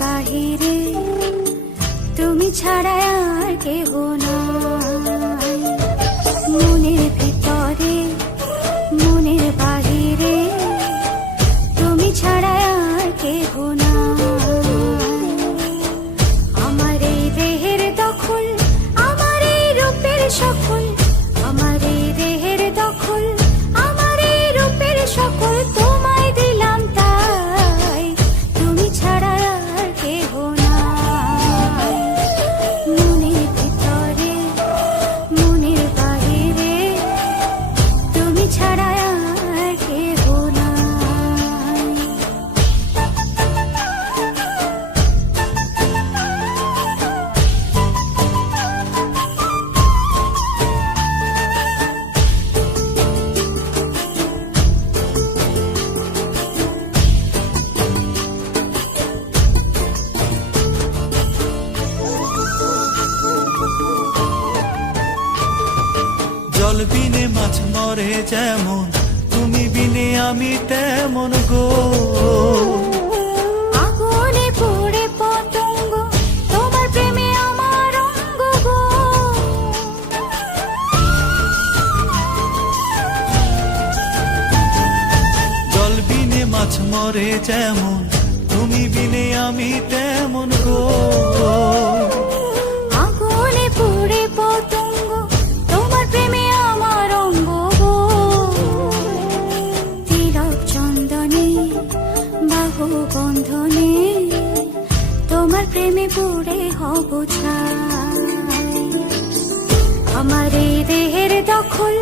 বাহিরে তুমি ছাড়া আর কেহ নাই। মনের ভিতরে মনের বাহিরে তুমি ছাড়া আর কেহ নাই। আমার এই দেহের দখল, আমার এই রূপের সকল, আমার এই দেহের দখল, আমার এই রূপের সকল তোমায় দিলাম তাই, তুমি ছাড়া আর কেহ নাই। মনের ভিতরে মনের বাহিরে তুমি ছাড়া আর কেহ নাই। জল বিনে মাছ মরে যেমন, তুমি বিনে আমি তেমন গো। আগুনে পুড়ে পতঙ্গ, তোমার প্রেমে আমার অঙ্গ গো। জল বিনে মাছ মরে যেমন, তুমি বিনে আমি তেমন গো। আগুনে পুড়ে পতঙ্গ, তোমার প্রেমে আমার অঙ্গ গো। তিলক চন্দনে বাহু বন্ধনে তোমার প্রেমে পুড়ে হব ছাই। আমার এই দেহের দখল,